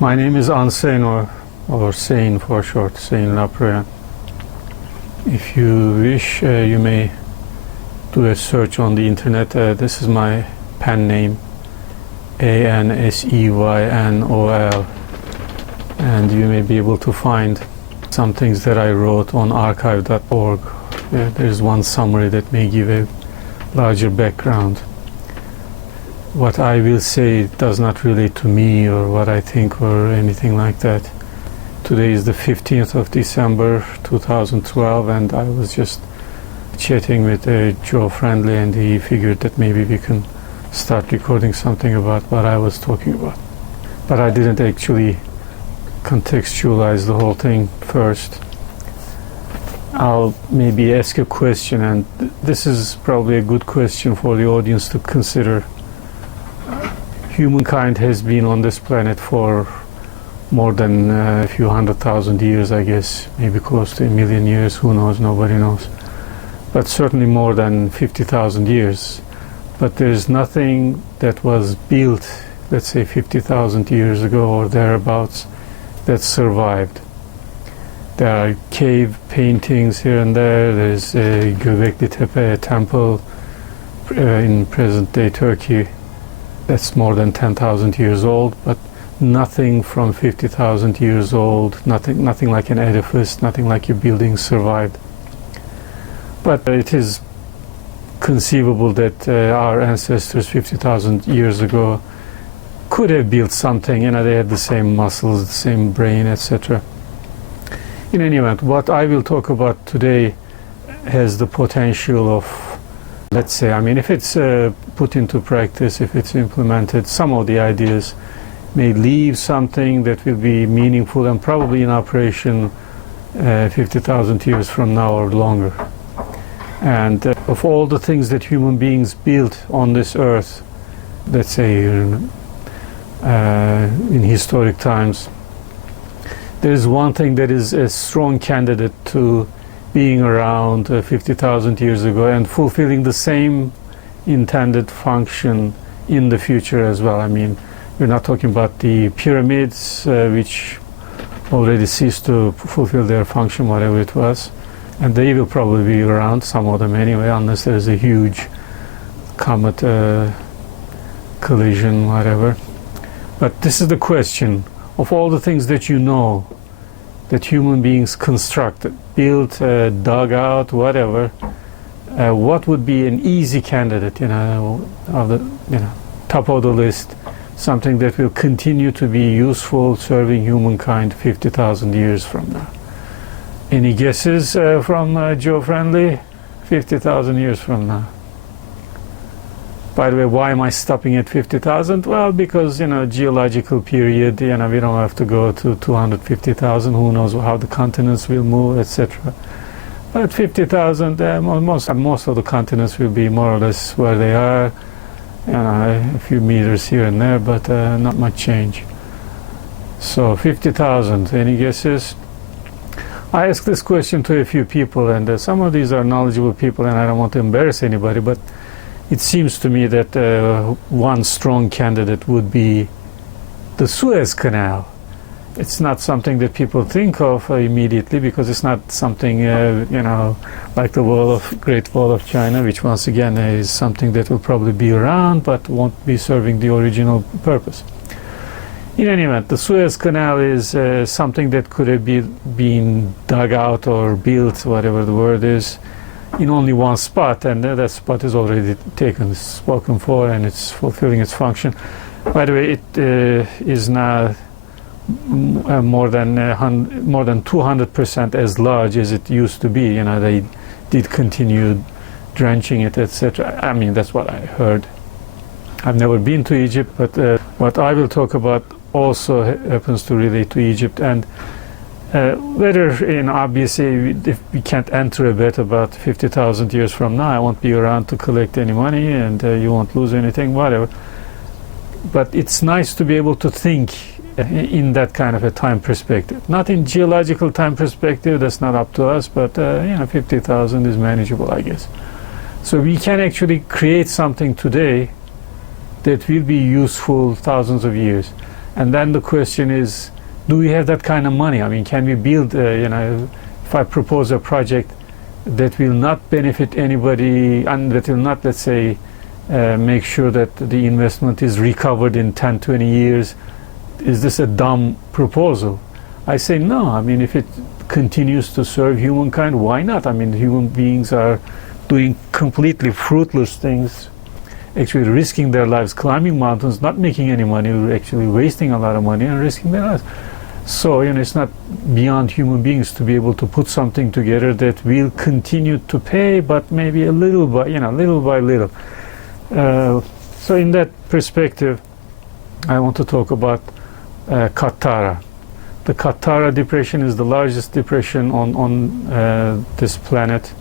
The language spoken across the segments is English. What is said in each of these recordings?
My name is Seyn, or Seyn for short, Seyn Laproyen. If you wish, you may do a search on the internet. This is my pen name, Anseynol, and you may be able to find some things that I wrote on archive.org. There's one summary that may give a larger background. What I will say does not relate to me or what I think or anything like that. Today is the 15th of December 2012, and I was just chatting with Joe Friendly, and he figured that maybe we can start recording something about what I was talking about. But I didn't actually contextualize the whole thing first. I'll maybe ask a question, and this is probably a good question for the audience to consider. Humankind has been on this planet for more than a few 100,000 years, I guess, maybe close to 1 million years, who knows, nobody knows. But certainly more than 50,000 years. But there's nothing that was built, let's say 50,000 years ago or thereabouts, that survived. There are cave paintings here and there. There's a Göbekli Tepe temple in present-day Turkey that's more than 10,000 years old, but nothing from 50,000 years old, nothing like an edifice, nothing like a building survived. But it is conceivable that our ancestors 50,000 years ago could have built something. They had the same muscles, the same brain, etc. In any event, what I will talk about today has the potential of, let's say, if it's put into practice, if it's implemented, some of the ideas may leave something that will be meaningful and probably in operation 50,000 years from now or longer. And of all the things that human beings built on this earth, let's say in historic times, there is one thing that is a strong candidate to being around 50,000 years ago and fulfilling the same intended function in the future as well. We're not talking about the pyramids, which already ceased to fulfill their function, whatever it was. And they will probably be around, some of them anyway, unless there's a huge comet collision, whatever. But this is the question. Of all the things that you know, that human beings constructed, built, dug out, whatever, what would be an easy candidate, of the top of the list, something that will continue to be useful, serving humankind 50,000 years from now? Any guesses from Joe Friendly? 50,000 years from now. By the way, why am I stopping at 50,000? Well, because, geological period, we don't have to go to 250,000. Who knows how the continents will move, etc. But 50,000, most of the continents will be more or less where they are. A few meters here and there, but not much change. So 50,000, any guesses? I asked this question to a few people, and some of these are knowledgeable people, and I don't want to embarrass anybody, but it seems to me that one strong candidate would be the Suez Canal. It's not something that people think of immediately, because it's not something, like the Great Wall of China, which once again is something that will probably be around, but won't be serving the original purpose. In any event, the Suez Canal is something that could have been dug out or built, whatever the word is, in only one spot, and that spot is already taken, spoken for, and it's fulfilling its function. By the way, it is now more than 200% as large as it used to be. They did continue drenching it, etc. That's what I heard. I've never been to Egypt, but what I will talk about also happens to relate to Egypt, and whether, obviously, if we can't enter a bet about 50,000 years from now, I won't be around to collect any money, and you won't lose anything, whatever. But it's nice to be able to think in that kind of a time perspective. Not in geological time perspective, that's not up to us, but 50,000 is manageable, I guess. So we can actually create something today that will be useful thousands of years. And then the question is, do we have that kind of money? I mean, can we build, if I propose a project that will not benefit anybody and that will not, let's say, make sure that the investment is recovered in 10, 20 years, is this a dumb proposal? I say no. I mean, if it continues to serve humankind, why not? I mean, human beings are doing completely fruitless things, actually risking their lives, climbing mountains, not making any money, actually wasting a lot of money and risking their lives. So, it's not beyond human beings to be able to put something together that will continue to pay, but maybe a little by, little by little. So in that perspective, I want to talk about Qattara. The Qattara Depression is the largest depression on this planet.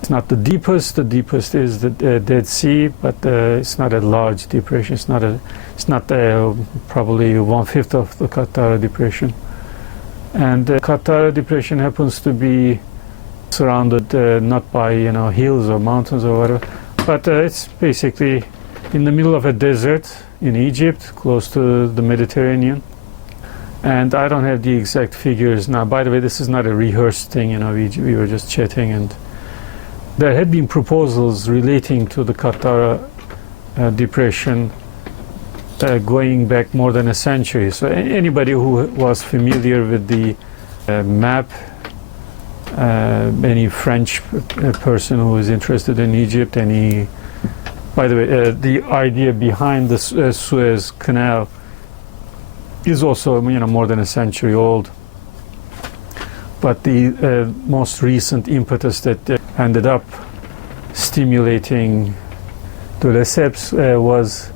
It's not the deepest. The deepest is the Dead Sea, but it's not a large depression. It's not probably 1/5 of the Qattara Depression. And the Qattara Depression happens to be surrounded not by hills or mountains or whatever, but it's basically in the middle of a desert in Egypt, close to the Mediterranean. And I don't have the exact figures now. By the way, this is not a rehearsed thing. We were just chatting, and there had been proposals relating to the Qattara Depression going back more than a century. So anybody who was familiar with the map, any French person who is interested in Egypt, by the way, the idea behind the Suez Canal is also more than a century old. But the most recent impetus that ended up stimulating the Lesseps was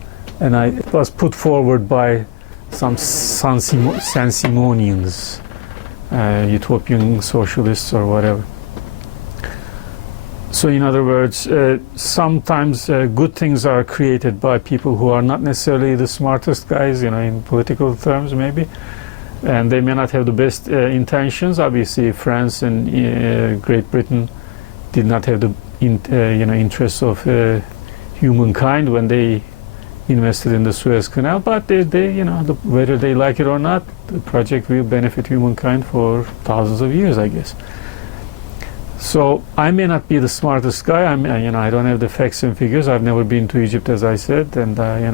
put forward by some Saint-Simonians, utopian socialists or whatever. So in other words, sometimes good things are created by people who are not necessarily the smartest guys, in political terms maybe, and they may not have the best intentions. Obviously, France and Great Britain did not have the interests of humankind when they invested in the Suez Canal, but whether they like it or not, the project will benefit humankind for thousands of years, I guess. So I may not be the smartest guy. I don't have the facts and figures. I've never been to Egypt, as I said, and I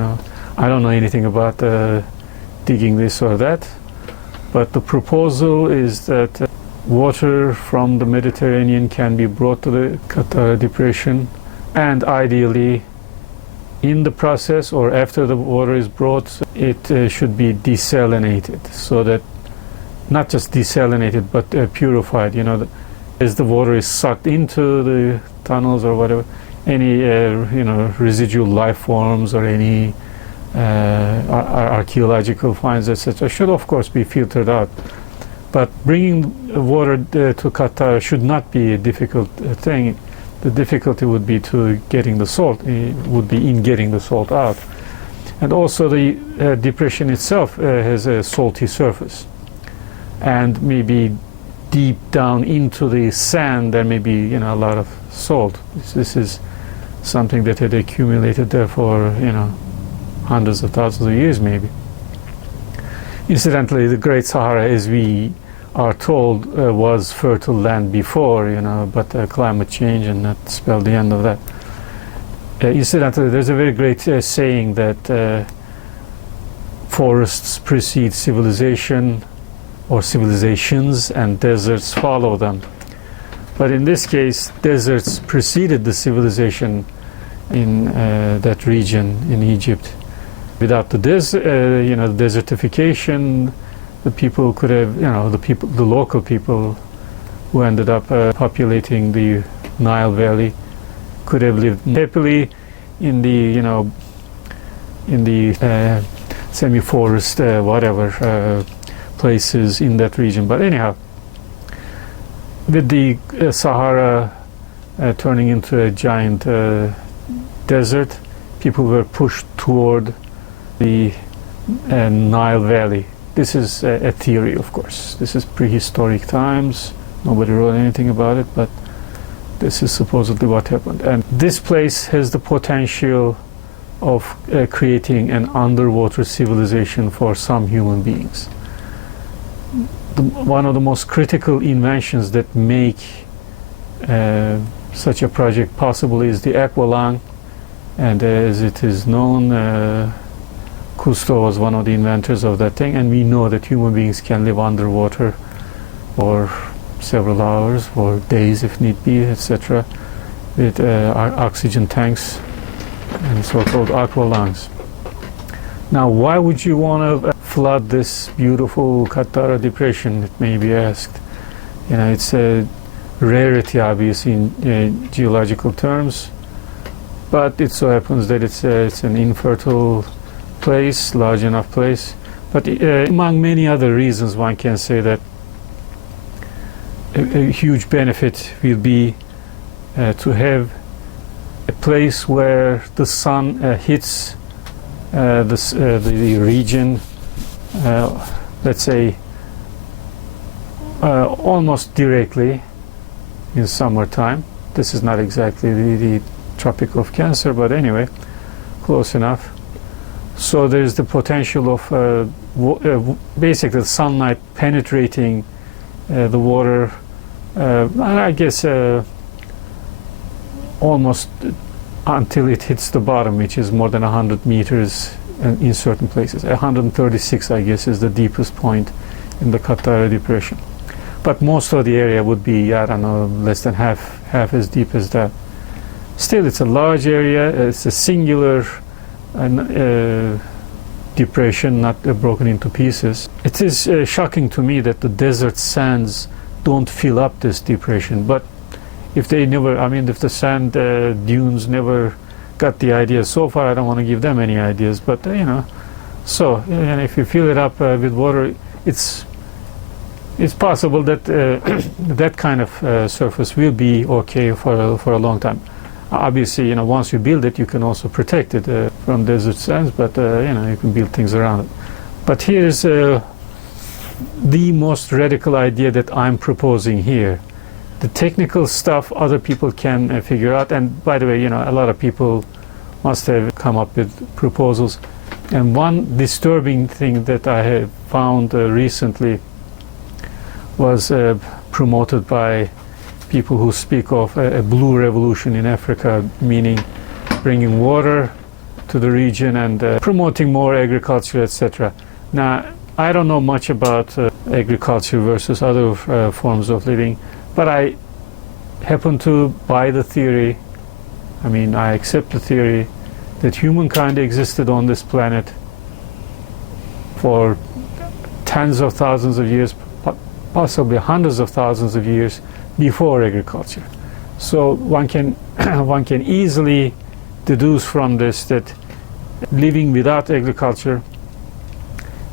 don't know anything about digging this or that. But the proposal is that water from the Mediterranean can be brought to the Qattara Depression, and ideally, in the process or after the water is brought, it should be desalinated, so that not just desalinated but purified. As the water is sucked into the tunnels or whatever, any residual life forms or any archaeological finds, etc., should of course be filtered out. But bringing water to Qattara should not be a difficult thing. The difficulty would be getting the salt out. And also the depression itself has a salty surface, and maybe deep down into the sand there may be a lot of salt. This is something that had accumulated there for hundreds of thousands of years maybe. Incidentally, the Great Sahara, as we are told, was fertile land before, but climate change, and that spelled the end of that. Incidentally, there's a very great saying that forests precede civilization, or civilizations, and deserts follow them. But in this case, deserts preceded the civilization in that region in Egypt. Without the desertification, the people could have, the local people who ended up populating the Nile Valley could have lived happily in the, semi-forest, places in that region. But anyhow, with the Sahara turning into a giant desert, people were pushed toward the Nile Valley. This is a theory, of course. This is prehistoric times. Nobody wrote anything about it, but this is supposedly what happened. And this place has the potential of creating an underwater civilization for some human beings. One of the most critical inventions that make such a project possible is the Aqua-Lung, and as it is known, Cousteau was one of the inventors of that thing, and we know that human beings can live underwater for several hours or days if need be, etc., with oxygen tanks and so-called Aqua-Lungs. Now, why would you want to flood this beautiful Qattara Depression, it may be asked? You know, it's a rarity, obviously, in geological terms, but it so happens that it's an infertile place, large enough place. But among many other reasons, one can say that a huge benefit will be to have a place where the sun hits the region, let's say, almost directly in summertime. This is not exactly the Tropic of Cancer, but anyway, close enough. So there's the potential of basically sunlight penetrating the water, I guess, almost until it hits the bottom, which is more than 100 meters in certain places. 136, I guess, is the deepest point in the Qattara Depression. But most of the area would be, I don't know, less than half as deep as that. Still, it's a large area. It's a singular depression, not broken into pieces. It is shocking to me that the desert sands don't fill up this depression. But if they never, I mean, if the sand dunes never got the idea so far, I don't want to give them any ideas. But you know, so and if you fill it up with water, it's possible that that kind of surface will be okay for a long time. Obviously, you know, once you build it, you can also protect it from desert sands, but you know, you can build things around it. But here's the most radical idea that I'm proposing here. The technical stuff other people can figure out, and by the way, you know, a lot of people must have come up with proposals. And one disturbing thing that I have found recently was promoted by people who speak of a blue revolution in Africa, meaning bringing water to the region and promoting more agriculture, etc. Now, I don't know much about agriculture versus other forms of living, but I happen to buy the theory, I mean, I accept the theory that humankind existed on this planet for tens of thousands of years, possibly hundreds of thousands of years before agriculture. So one can easily deduce from this that living without agriculture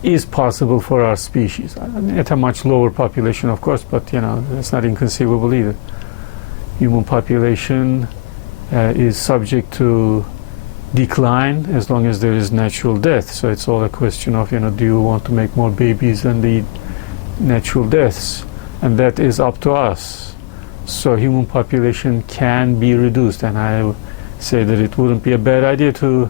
is possible for our species, at a much lower population, of course, but you know, it's not inconceivable either. Human population is subject to decline as long as there is natural death. So it's all a question of, you know, do you want to make more babies than the natural deaths? And that is up to us. So human population can be reduced, and I say that it wouldn't be a bad idea to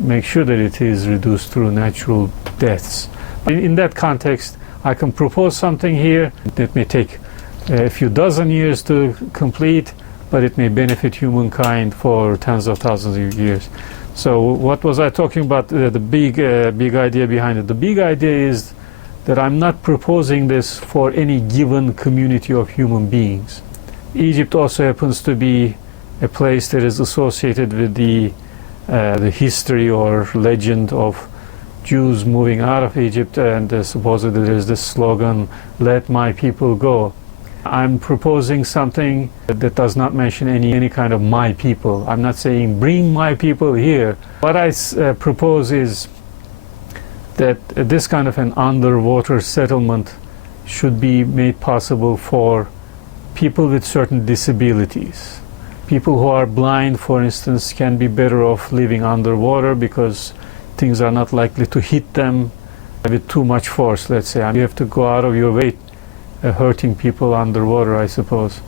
make sure that it is reduced through natural deaths. In that context, I can propose something here that may take a few dozen years to complete, but it may benefit humankind for tens of thousands of years. So what was I talking about? The big idea behind it. The big idea is that I'm not proposing this for any given community of human beings. Egypt also happens to be a place that is associated with the history or legend of Jews moving out of Egypt, and supposedly there is this slogan, "Let my people go." I'm proposing something that does not mention any kind of "my people." I'm not saying bring my people here. What I propose is that this kind of an underwater settlement should be made possible for people with certain disabilities. People who are blind, for instance, can be better off living underwater because things are not likely to hit them with too much force, let's say. You have to go out of your way hurting people underwater, I suppose.